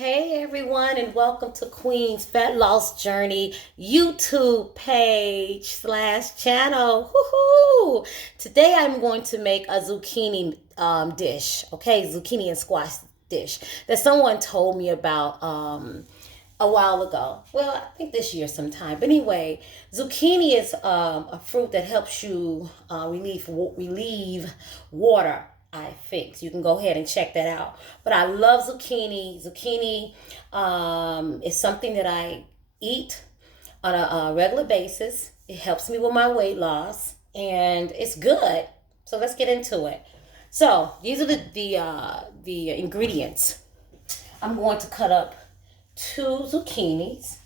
Hey everyone, and welcome to Queen's Fat Loss Journey YouTube page slash channel. Woohoo! Today I'm going to make a zucchini dish, okay, zucchini and squash dish that someone told me about a while ago. Well, I think this year sometime. But anyway, zucchini is a fruit that helps you relieve water. I think so you can go ahead and check that out. But I love zucchini. Zucchini is something that I eat on a regular basis. It helps me with my weight loss, and it's good. So let's get into it. So these are the ingredients. I'm going to cut up 2 zucchinis,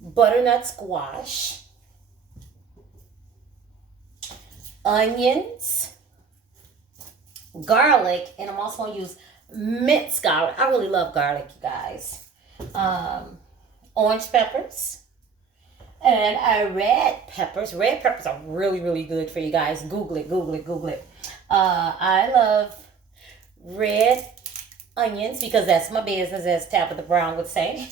butternut squash, onions, garlic, and I'm also going to use minced garlic. I really love garlic, you guys. Orange peppers and red peppers. Red peppers are really, really good for you guys. Google it, Google it, Google it. I love red onions because that's my business, as Tabitha Brown would say.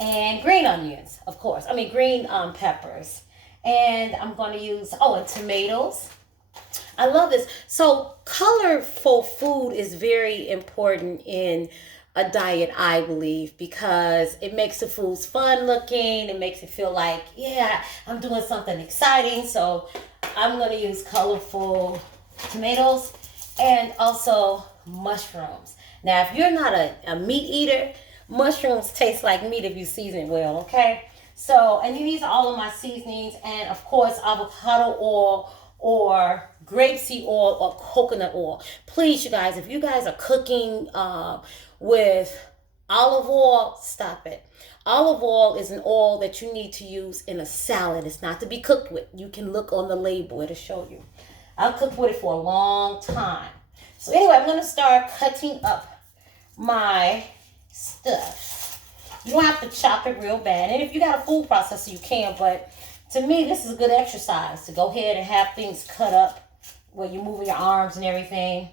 And green onions, of course. Green peppers. And I'm going to use, and tomatoes. I love this. So colorful food is very important in a diet, I believe, because it makes the foods fun looking. It makes it feel like, yeah, I'm doing something exciting. So I'm going to use colorful tomatoes and also mushrooms. Now, if you're not a meat eater, mushrooms taste like meat if you season it well, okay? So, and these are all of my seasonings, and of course, avocado oil or grapeseed oil or coconut oil. Please, you guys, if you guys are cooking with olive oil, stop it. Olive oil is an oil that you need to use in a salad. It's not to be cooked with. You can look on the label, it'll show you. I've cooked with it for a long time. So anyway, I'm going to start cutting up my stuff. You don't have to chop it real bad. And if you got a food processor, you can. But to me, this is a good exercise to go ahead and have things cut up where you're moving your arms and everything.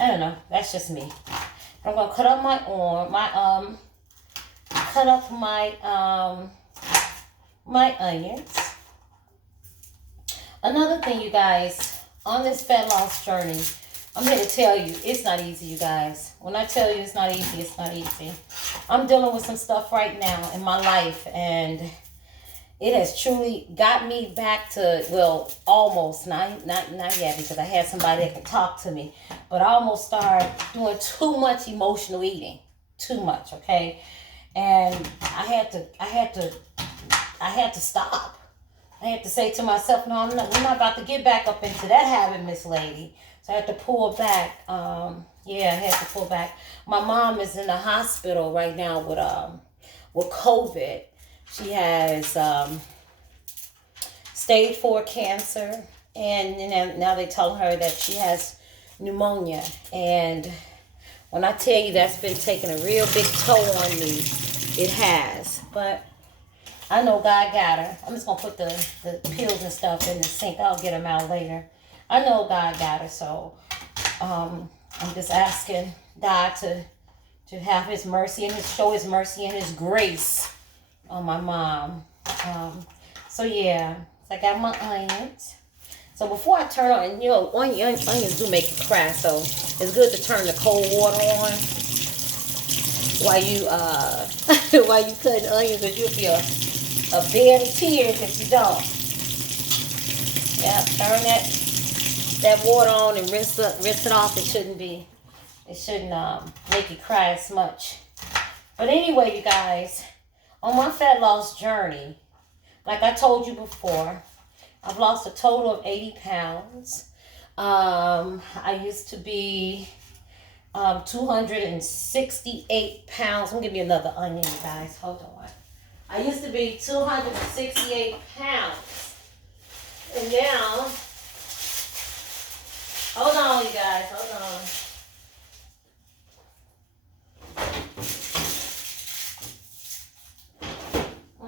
I don't know. That's just me. I'm going to cut up my onions. Another thing, you guys, on this fat loss journey, I'm here to tell you, it's not easy, you guys. When I tell you it's not easy, it's not easy. I'm dealing with some stuff right now in my life, and it has truly got me back to, well, almost, not yet, because I had somebody that could talk to me, but I almost started doing too much emotional eating. Too much, okay? And I had to stop. I had to say to myself, no, we're not about to get back up into that habit, Miss Lady. So I had to pull back. I had to pull back. My mom is in the hospital right now with COVID. She has stage 4 cancer, and now they tell her that she has pneumonia. And when I tell you that's been taking a real big toll on me, it has. But I know God got her. I'm just going to put the pills and stuff in the sink. I'll get them out later. I know God got her, so I'm just asking God to have His mercy and show His mercy and His grace on my mom. So I got my onions. So before I turn on, and onions do make you cry, so it's good to turn the cold water on while you cutting onions, because you'll be a bed of tears if you don't. Yeah, turn that water on and rinse it off. It shouldn't make you cry as much. But anyway, you guys, on my fat loss journey, like I told you before, I've lost a total of 80 pounds. I used to be 268 pounds. Let me give me another onion, you guys. Hold on. I used to be 268 pounds. And now, hold on, you guys. Hold on.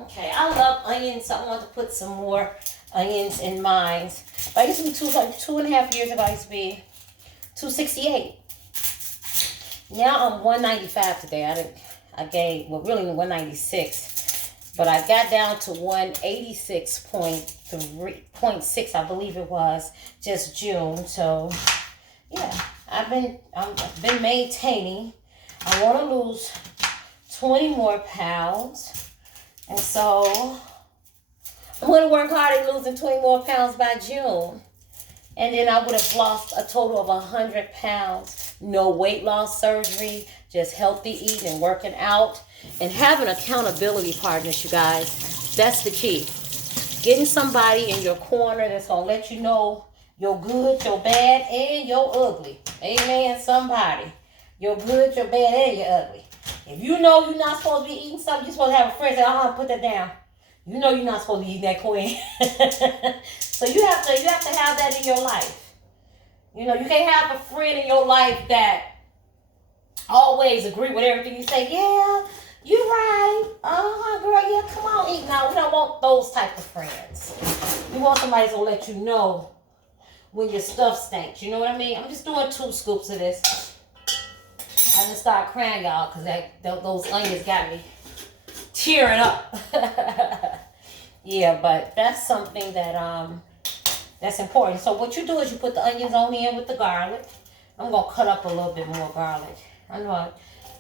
Okay, I love onions, so I want to put some more onions in mine. But I used to be 2.5 years ago, I used to be 268. Now I'm 195 today. I gained, well, really 196, but I got down to 186.3.6, I believe it was, just June. So yeah, I've been maintaining. I want to lose 20 more pounds, and so I'm going to work hard at losing 20 more pounds by June. And then I would have lost a total of 100 pounds. No weight loss surgery, just healthy eating and working out. And having accountability partners, you guys. That's the key. Getting somebody in your corner that's going to let you know your good, your bad, and your ugly. Amen, somebody. Your good, your bad, and your ugly. If you know you're not supposed to be eating something, you're supposed to have a friend say, put that down. You know you're not supposed to be eating that, queen. So you have to have that in your life. You know, you can't have a friend in your life that always agree with everything you say. Yeah, you're right. Girl, yeah, come on, eat now. We don't want those type of friends. We want somebody that's gonna let you know when your stuff stinks. You know what I mean? I'm just doing 2 scoops of this. I just started crying, y'all, because those onions got me tearing up. Yeah, but that's something that that's important. So what you do is you put the onions on in with the garlic. I'm gonna cut up a little bit more garlic. I know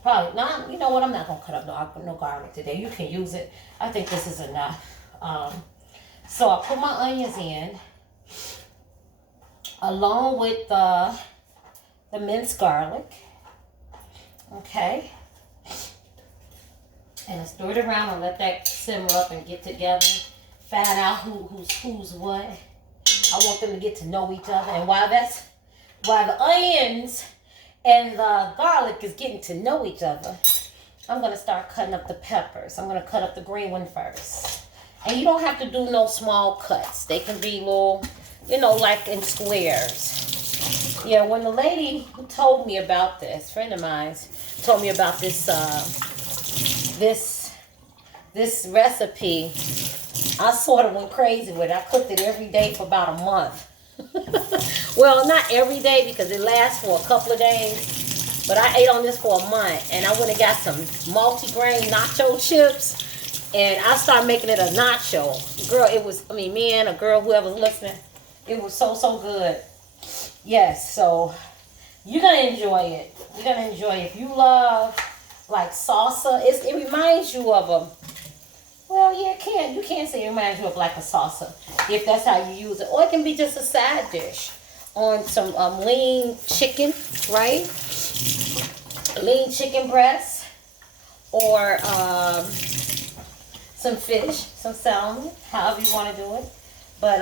probably not. You know what? I'm not gonna cut up no garlic today. You can use it. I think this is enough. So I put my onions in along with the minced garlic. Okay. And I stir it around and let that simmer up and get together. Find out who's what. I want them to get to know each other. And while the onions and the garlic is getting to know each other, I'm going to start cutting up the peppers. I'm going to cut up the green one first. And you don't have to do no small cuts. They can be little, like in squares. Yeah, when the lady who told me about this, friend of mine, told me about this this recipe, I sort of went crazy with it. I cooked it every day for about a month. Well, not every day because it lasts for a couple of days, but I ate on this for a month, and I went and got some multi-grain nacho chips, and I started making it a nacho. Girl, it was, me and a girl, whoever's listening, it was so good. Yes, so you're going to enjoy it. You're going to enjoy it. If you love like salsa, it reminds you of a, well, yeah, you can say it reminds you of like a salsa, if that's how you use it. Or it can be just a side dish on some lean chicken, right? Lean chicken breast, or some fish, some salmon, however you want to do it. But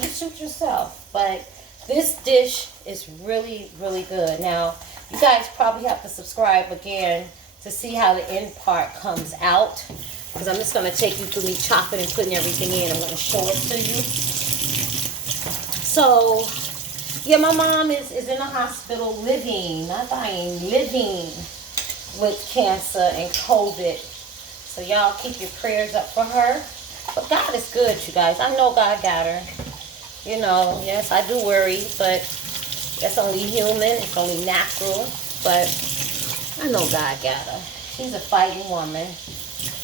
you shoot yourself. But this dish is really, really good. Now, you guys probably have to subscribe again to see how the end part comes out. Because I'm just going to take you through me chopping and putting everything in. I'm going to show it to you. So, yeah, my mom is in the hospital living, not dying, living with cancer and COVID. So y'all keep your prayers up for her. But God is good, you guys. I know God got her. Yes, I do worry, but that's only human. It's only natural. But I know God got her. She's a fighting woman.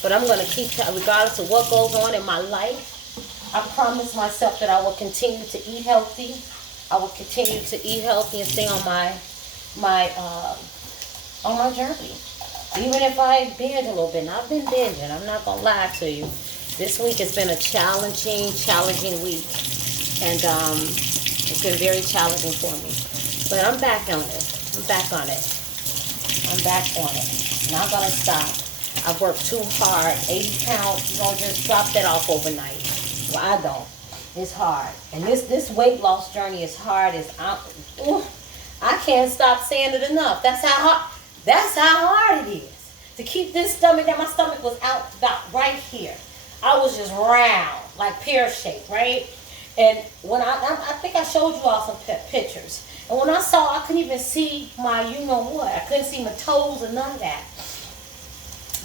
But I'm going to keep, regardless of what goes on in my life, I promise myself that I will continue to eat healthy. I will continue to eat healthy and stay on my journey. Even if I binge a little bit, and I've been binging, I'm not going to lie to you. This week has been a challenging week. And it's been very challenging for me. But I'm back on it. I'm back on it. Not going to stop. I've worked too hard. 80 pounds, you don't just drop that off overnight. Well, I don't. It's hard. And this weight loss journey is hard. I can't stop saying it enough. That's how hard it is. To keep this stomach, that my stomach was out about right here. I was just round, like pear-shaped, right? And when I think I showed you all some pictures. And when I saw, I couldn't even see my you-know-what. I couldn't see my toes or none of that.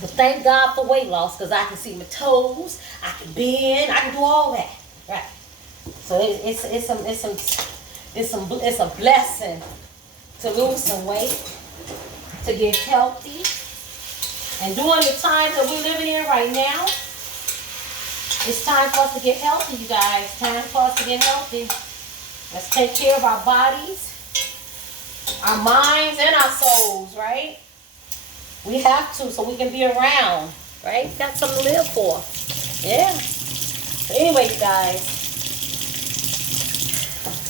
But thank God for weight loss, because I can see my toes, I can bend, I can do all that, right? So it's a blessing to lose some weight. to get healthy. And during the times that we're living in right now, it's time for us to get healthy, you guys. Time for us to get healthy. Let's take care of our bodies, our minds, and our souls, right? We have to, so we can be around, right? Got something to live for. Yeah. But anyway, you guys,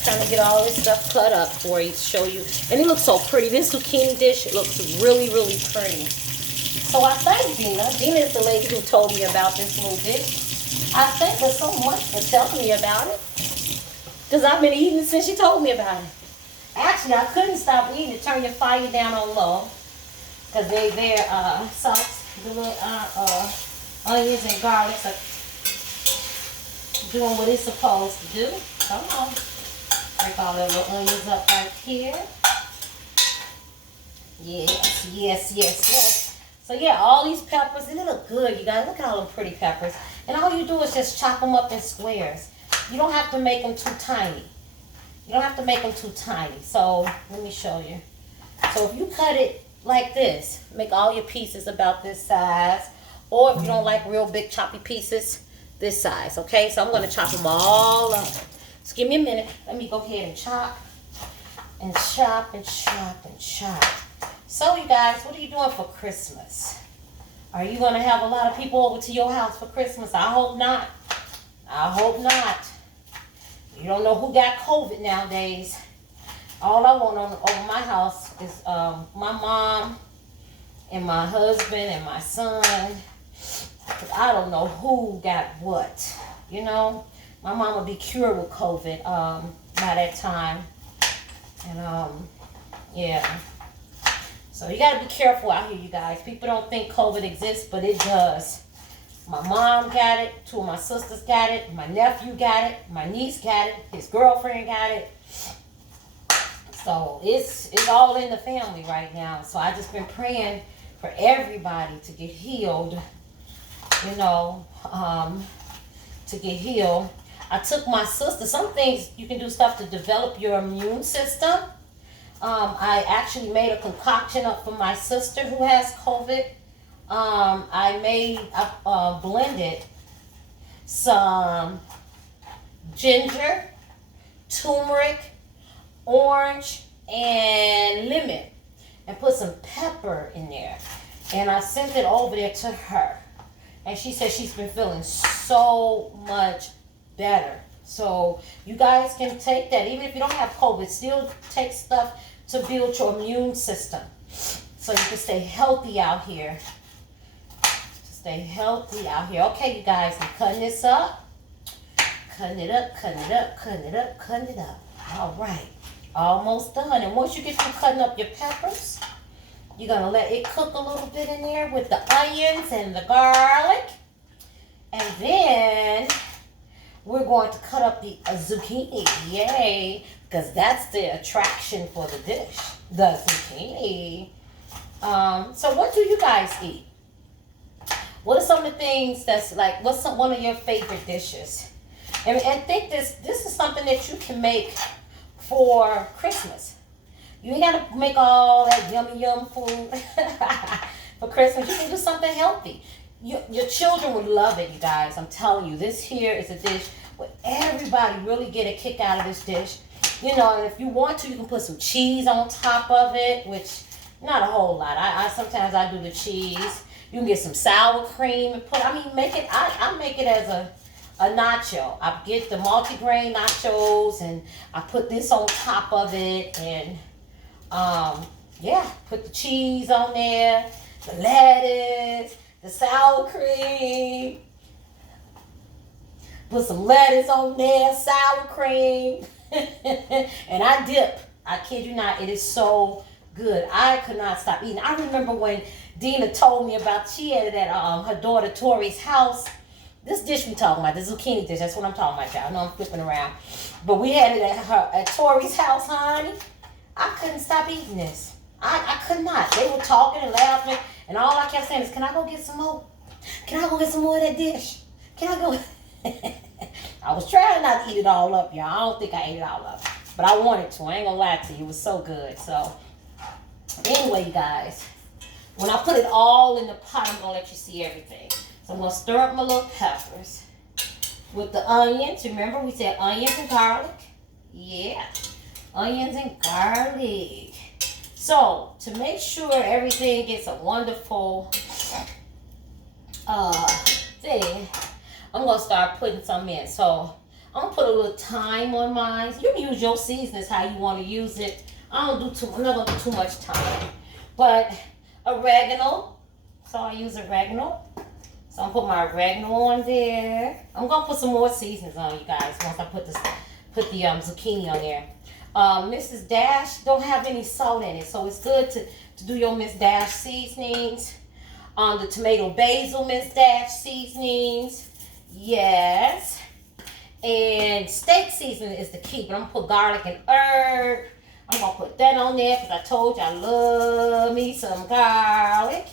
trying to get all this stuff cut up for you to show you. And it looks so pretty. This zucchini dish, it looks really, really pretty. So I thank Dina. Dina is the lady who told me about this little dish. I thank her so much for telling me about it. Because I've been eating it since she told me about it. Actually, I couldn't stop eating it. Turn your fire down on low. Because they're sauce, the little onions and garlics are doing what it's supposed to do. Come on. Break all the little onions up right here. Yes, yes, yes, yes. So yeah, all these peppers, and they look good, you guys. Look at all them pretty peppers. And all you do is just chop them up in squares. You don't have to make them too tiny. You don't have to make them too tiny. So let me show you. So if you cut it like this, make all your pieces about this size. Or if you don't like real big choppy pieces, this size, okay? So I'm going to chop them all up. Just give me a minute. Let me go ahead and chop and chop and chop and chop. So you guys, what are you doing for Christmas? Are you going to have a lot of people over to your house for Christmas? I hope not. I hope not. You don't know who got COVID nowadays. All I want over my house is my mom and my husband and my son. Cause I don't know who got what. You know, my mom will be cured with COVID by that time. And yeah. So you gotta be careful out here, you guys. People don't think COVID exists, but it does. My mom got it. 2 of my sisters got it. My nephew got it. My niece got it. His girlfriend got it. So it's all in the family right now. So I just been praying for everybody to get healed. You know, to get healed. I took my sister. Some things you can do stuff to develop your immune system. I actually made a concoction up for my sister who has COVID. I blended some ginger, turmeric, orange, and lemon, and put some pepper in there. And I sent it over there to her. And she said she's been feeling so much better. So you guys can take that. Even if you don't have COVID, still take stuff to build your immune system. So you can stay healthy out here. Stay healthy out here. Okay, you guys, I'm cutting this up. Cutting it up, cutting it up, cutting it up, cutting it up. All right. Almost done. And once you get through cutting up your peppers, you're going to let it cook a little bit in there with the onions and the garlic. And then we're going to cut up the zucchini. Yay. Because that's the attraction for the dish. The zucchini. So what do you guys eat? What are some of the things that's like, what's one of your favorite dishes? And think this is something that you can make for Christmas. You ain't got to make all that yummy food for Christmas. You can do something healthy. Your children would love it, you guys. I'm telling you, this here is a dish where everybody really get a kick out of this dish. You know, and if you want to, you can put some cheese on top of it, which not a whole lot. I sometimes I do the cheese. You can get some sour cream and make it. I make it as a nacho. I get the multigrain nachos and I put this on top of it, and yeah, put the cheese on there, the lettuce, the sour cream. Put some lettuce on there, sour cream, and I dip. I kid you not, it is so good. I could not stop eating. I remember when Dina told me about, she had it at her daughter Tori's house. This dish we talking about, the zucchini dish, that's what I'm talking about, y'all. I know I'm flipping around. But we had it at Tori's house, honey. I couldn't stop eating this. I could not. They were talking and laughing, and all I kept saying is, can I go get some more? Can I go get some more of that dish? Can I go? I was trying not to eat it all up, y'all. I don't think I ate it all up. But I wanted to. I ain't gonna lie to you. It was so good. So, Anyway, you guys, when I put it all in the pot, I'm going to let you see everything. So I'm going to stir up my little peppers with the onions. Remember, we said onions and garlic. Yeah, onions and garlic. So, to make sure everything gets a wonderful thing, I'm going to start putting some in. So, I'm going to put a little thyme on mine. You can use your seasonings how you want to use it. I'm not going to do too much thyme. But oregano. So, I use oregano. So, I'm going to put my oregano on there. I'm going to put some more seasonings on, you guys, once I put the zucchini on there. Mrs. Dash don't have any salt in it, so it's good to do your Miss Dash seasonings. The tomato basil Miss Dash seasonings. Yes. And steak seasoning is the key, but I'm going to put garlic and herb. I'm going to put that on there because I told you I love me some garlic.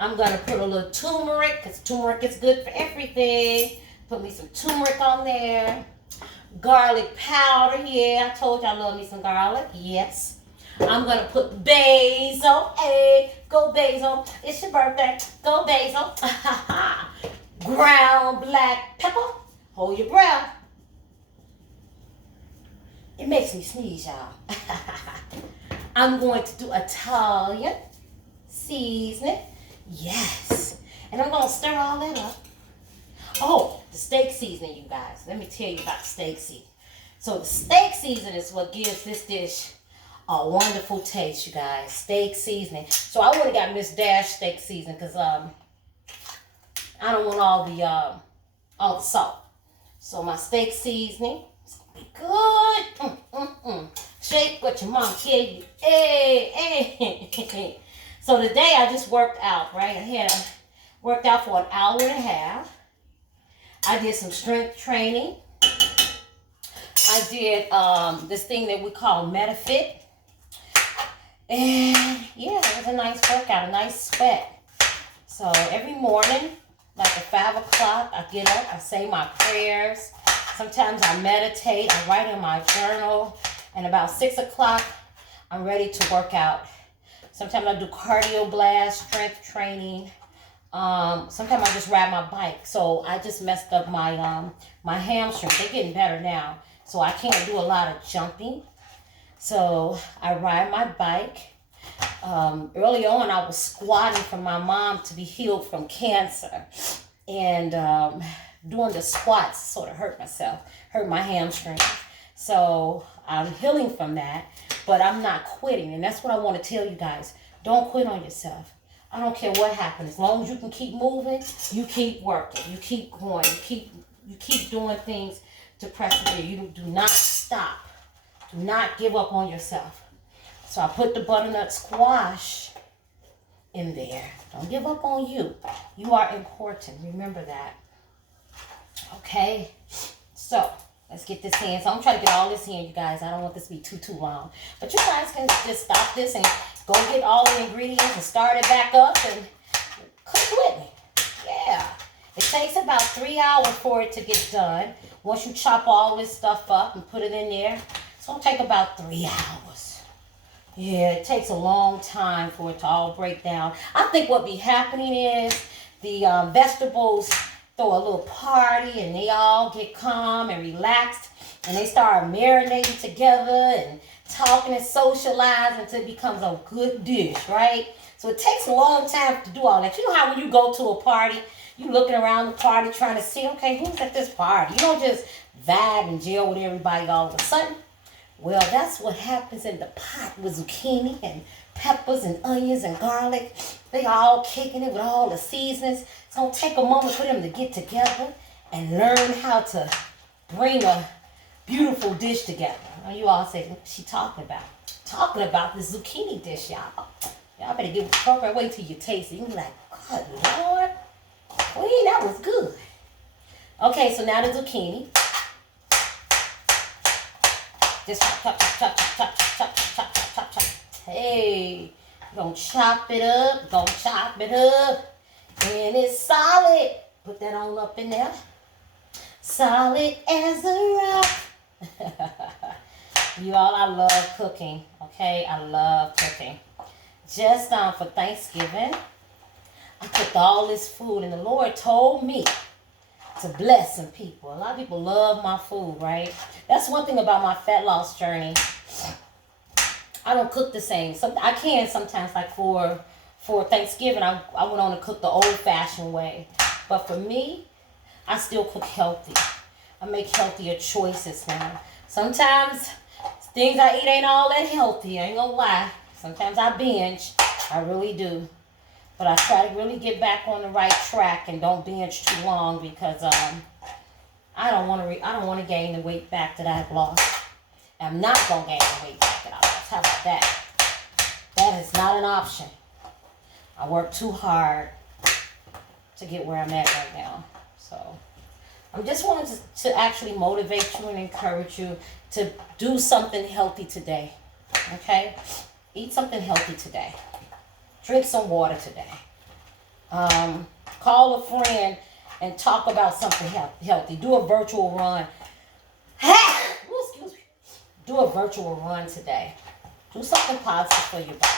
I'm going to put a little turmeric because turmeric is good for everything. Put me some turmeric on there. Garlic powder, yeah, I told you I love me some garlic, yes. I'm going to put basil, hey, go basil, it's your birthday, go basil. Ground black pepper, hold your breath. It makes me sneeze, y'all. I'm going to do Italian seasoning, yes. And I'm going to stir all that up. Oh, the steak seasoning, you guys. Let me tell you about the steak seasoning. So the steak seasoning is what gives this dish a wonderful taste, you guys. Steak seasoning. So I would have got Miss Dash steak seasoning because I don't want all the salt. So my steak seasoning is gonna be good. Shake what your mom tell you. Hey, hey. So today I just worked out, right? I worked out for an hour and a half. I did some strength training. I did this thing that we call MetaFit. And yeah, it was a nice workout, a nice sweat. So every morning, like at 5 o'clock, I get up, I say my prayers. Sometimes I meditate, I write in my journal. And about 6 o'clock, I'm ready to work out. Sometimes I do cardio blast, strength training. Sometimes I just ride my bike. So I just messed up my my hamstrings. They're getting better now. So I can't do a lot of jumping. So I ride my bike. Early on, I was squatting for my mom to be healed from cancer. And doing the squats sort of hurt my hamstring. So I'm healing from that. But I'm not quitting. And that's what I want to tell you guys. Don't quit on yourself. I don't care what happens. As long as you can keep moving, you keep working, you keep going, you keep doing things to persevere. You do not stop. Do not give up on yourself. So I put the butternut squash in there. Don't give up on you. You are important. Remember that. Okay. So let's get this in. So I'm trying to get all this in, you guys. I don't want this to be too long. But you guys can just stop this and go get all the ingredients and start it back up and cook with me. Yeah. It takes about 3 hours for it to get done. Once you chop all this stuff up and put it in there, it's going to take about 3 hours. Yeah, it takes a long time for it to all break down. I think what be happening is the vegetables throw a little party and they all get calm and relaxed and they start marinating together and talking and socializing until it becomes a good dish, right? So it takes a long time to do all that. You know how when you go to a party, you looking around the party trying to see, okay, who's at this party? You don't just vibe and gel with everybody all of a sudden. Well, that's what happens in the pot with zucchini and peppers and onions and garlic. They all kicking it with all the seasonings. It's going to take a moment for them to get together and learn how to bring a beautiful dish together. Now you all say, what she talking about? Talking about this zucchini dish, y'all. Y'all better give it a proper. Wait till you taste it. You be like, good Lord. Queen, that was good. Okay, so now the zucchini. Just chop, chop, chop, chop, chop, chop, chop, chop, chop. Hey, gonna chop it up, and it's solid. Put that on up in there. Solid as a rock. You all, I love cooking, okay? I love cooking. just for Thanksgiving, I cooked all this food, and the Lord told me to bless some people. A lot of people love my food, right? That's one thing about my fat loss journey. I don't cook the same. I can sometimes, like for Thanksgiving, I went on to cook the old-fashioned way. But for me, I still cook healthy. I make healthier choices now. Sometimes things I eat ain't all that healthy. I ain't gonna lie. Sometimes I binge. I really do. But I try to really get back on the right track and don't binge too long, because I don't want to gain the weight back that I've lost. I'm not gonna gain the weight back that I lost. How about that? That is not an option. I work too hard to get where I'm at right now. So I'm just wanting to actually motivate you and encourage you to do something healthy today. Okay? Eat something healthy today. Drink some water today. Call a friend and talk about something healthy. Do a virtual run. Excuse me. Do a virtual run today. Do something positive for your body.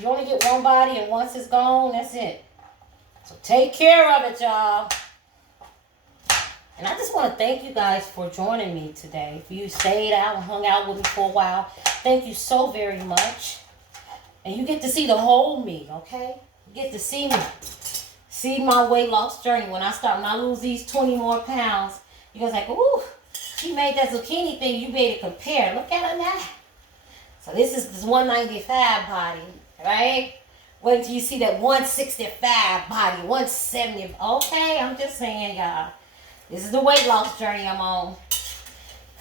You only get one body, and once it's gone, that's it. So take care of it, y'all. And I just want to thank you guys for joining me today. If you stayed out and hung out with me for a while, thank you so very much. And you get to see the whole me, okay? You get to see me. See my weight loss journey. When I lose these 20 more pounds, you guys like, ooh, she made that zucchini thing. You made it compare. Look at her now. So this is this 195 body, right? Wait until you see that 165 body, 170. Okay, I'm just saying, y'all. This is the weight loss journey I'm on.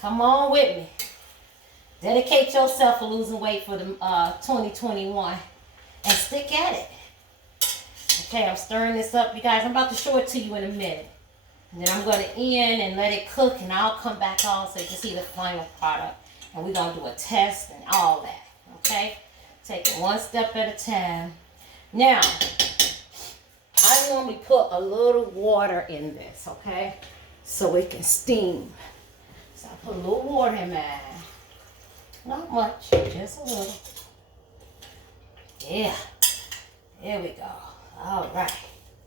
Come on with me. Dedicate yourself to losing weight for the 2021 and stick at it. Okay, I'm stirring this up, you guys. I'm about to show it to you in a minute. And then I'm going to end and let it cook, and I'll come back on so you can see the final product. And we're going to do a test and all that. Okay? Take it one step at a time. Now, I normally put a little water in this, okay? So it can steam. So I put a little water in mine. Not much, just a little. Yeah. There we go. All right.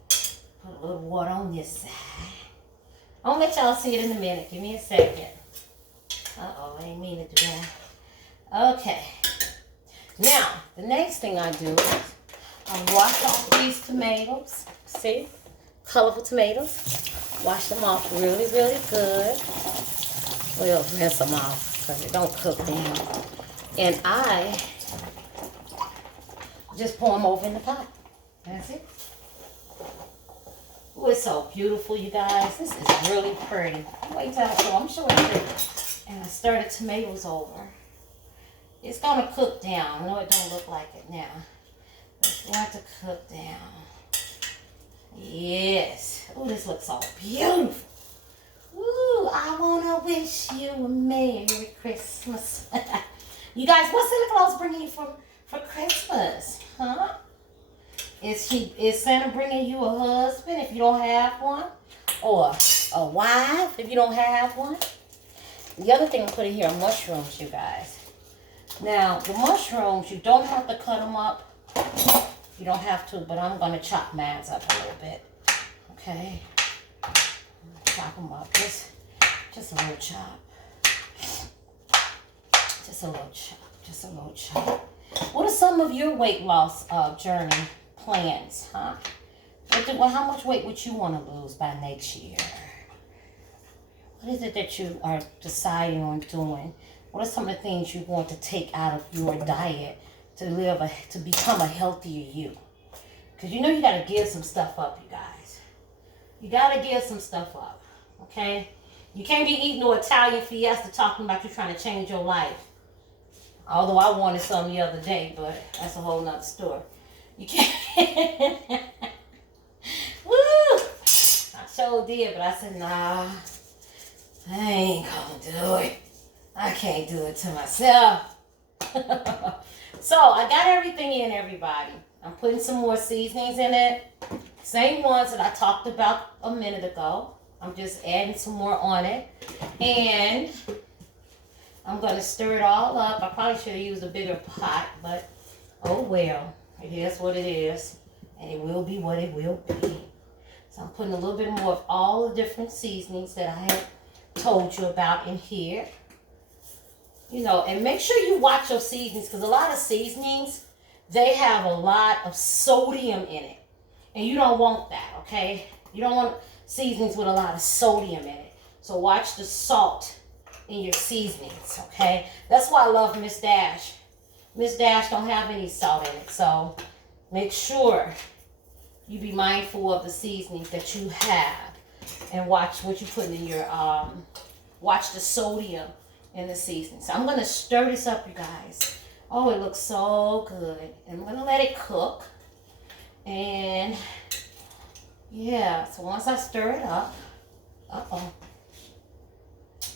Put a little water on this side. I'll let y'all see it in a minute. Give me a second. Uh-oh, I ain't mean to do that. Okay. Now, the next thing I do is I wash off these tomatoes. See? Colorful tomatoes. Wash them off really, really good. We'll rinse them off because it don't cook them. And I just pour them over in the pot. That's it. Oh, it's so beautiful, you guys. This is really pretty. Wait till I show. I'm showing you. And I stir the tomatoes over. It's gonna cook down. I know it don't look like it now. It's going to cook down. Yes. Oh, this looks so beautiful. Ooh, I wanna wish you a Merry Christmas. You guys, what's Santa Claus bringing you for Christmas? Huh? Is Santa bringing you a husband if you don't have one? Or a wife if you don't have one? The other thing I'm putting here are mushrooms, you guys. Now, the mushrooms, you don't have to cut them up. You don't have to, but I'm going to chop mine up a little bit. Okay? Chop them up. Just a little chop. Just a little chop. Just a little chop. What are some of your weight loss journey plans, huh? How much weight would you want to lose by next year? What is it that you are deciding on doing? What are some of the things you want to take out of your diet to become a healthier you? Because you know you got to give some stuff up, you guys. You got to give some stuff up, okay? You can't be eating no Italian fiesta talking about you trying to change your life. Although I wanted some the other day, but that's a whole nother story. You can't. Woo! I sure did, but I said, nah, I ain't gonna do it. I can't do it to myself. So I got everything in, everybody. I'm putting some more seasonings in it. Same ones that I talked about a minute ago. I'm just adding some more on it. And I'm going to stir it all up. I probably should have used a bigger pot, but Oh well, it is what it is, and it will be what it will be. So I'm putting a little bit more of all the different seasonings that I have told you about in here. You know, and make sure you watch your seasonings, because a lot of seasonings, they have a lot of sodium in it. And you don't want that, okay? You don't want seasonings with a lot of sodium in it. So watch the salt in your seasonings, okay? That's why I love Miss Dash. Miss Dash don't have any salt in it. So make sure you be mindful of the seasonings that you have. And watch what you put in your, watch the sodium in the seasoning. So I'm going to stir this up, you guys. Oh, it looks so good. And I'm going to let it cook. And yeah, so once I stir it up,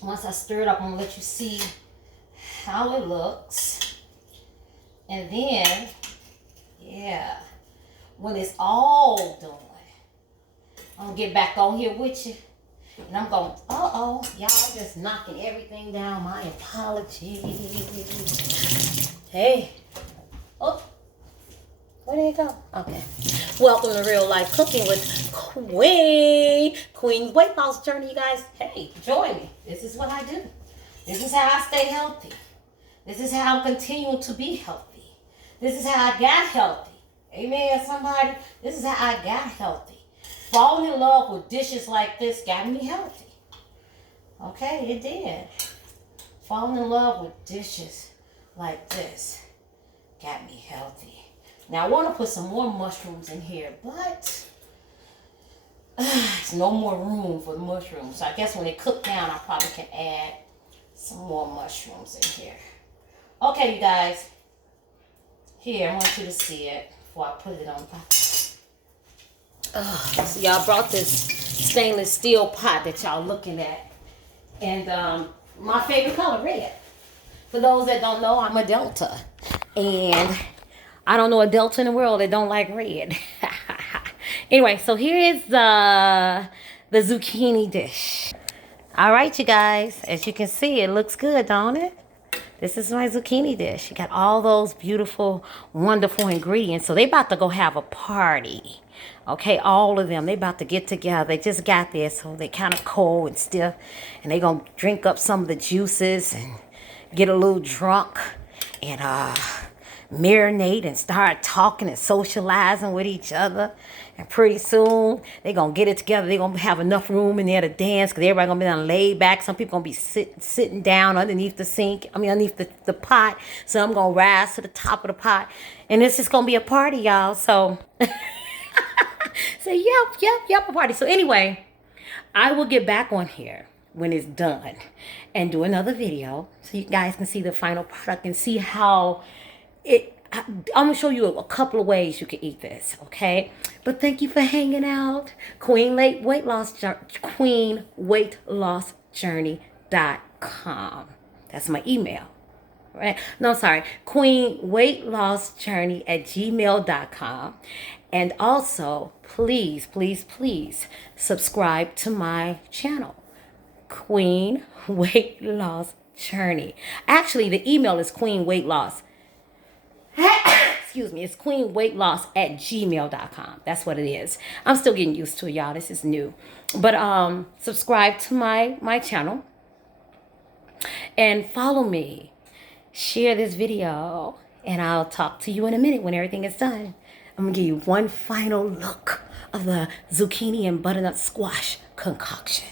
once I stir it up, I'm going to let you see how it looks. And then, yeah, when it's all done, I'm going to get back on here with you. And I'm going, y'all just knocking everything down. My apologies. Hey. Oh, where did it go? Okay. Welcome to Real Life Cooking with Queen Weight Loss Journey, you guys. Hey, join me. This is what I do. This is how I stay healthy. This is how I'm continuing to be healthy. This is how I got healthy. Amen, somebody. This is how I got healthy. Falling in love with dishes like this got me healthy. Okay, it did. Falling in love with dishes like this got me healthy. Now, I want to put some more mushrooms in here, but there's no more room for the mushrooms. So I guess when they cook down, I probably can add some more mushrooms in here. Okay, you guys. Here, I want you to see it before I put it on the pot. So y'all brought this stainless steel pot that y'all looking at. And my favorite color, red. For those that don't know, I'm a Delta. And I don't know a Delta in the world that don't like red. Anyway, so here is the zucchini dish. All right, you guys. As you can see, it looks good, don't it? This is my zucchini dish. You got all those beautiful, wonderful ingredients. So they about to go have a party. Okay, all of them. They about to get together. They just got there, so they kind of cold and stiff. And they going to drink up some of the juices and get a little drunk. And marinate and start talking and socializing with each other. And pretty soon, they're going to get it together. They're going to have enough room in there to dance because everybody going to be on laid back. Some people going to be sitting down underneath the sink. underneath the pot. So I'm going to rise to the top of the pot. And it's just going to be a party, y'all. So, so yep, a party. So anyway, I will get back on here when it's done and do another video so you guys can see the final product and see how I'm going to show you a couple of ways you can eat this, okay? But thank you for hanging out. QueenWeightLossJourney.com. That's my email. Right? No, sorry. QueenWeightLossJourney@gmail.com. And also, please subscribe to my channel. Queen Weight Loss Journey. Actually, the email is Queen Weight Loss. Excuse me, it's queenweightloss@gmail.com. That's what it is. I'm still getting used to it, y'all. This is new. But subscribe to my channel and follow me. Share this video, and I'll talk to you in a minute when everything is done. I'm gonna give you one final look of the zucchini and butternut squash concoction.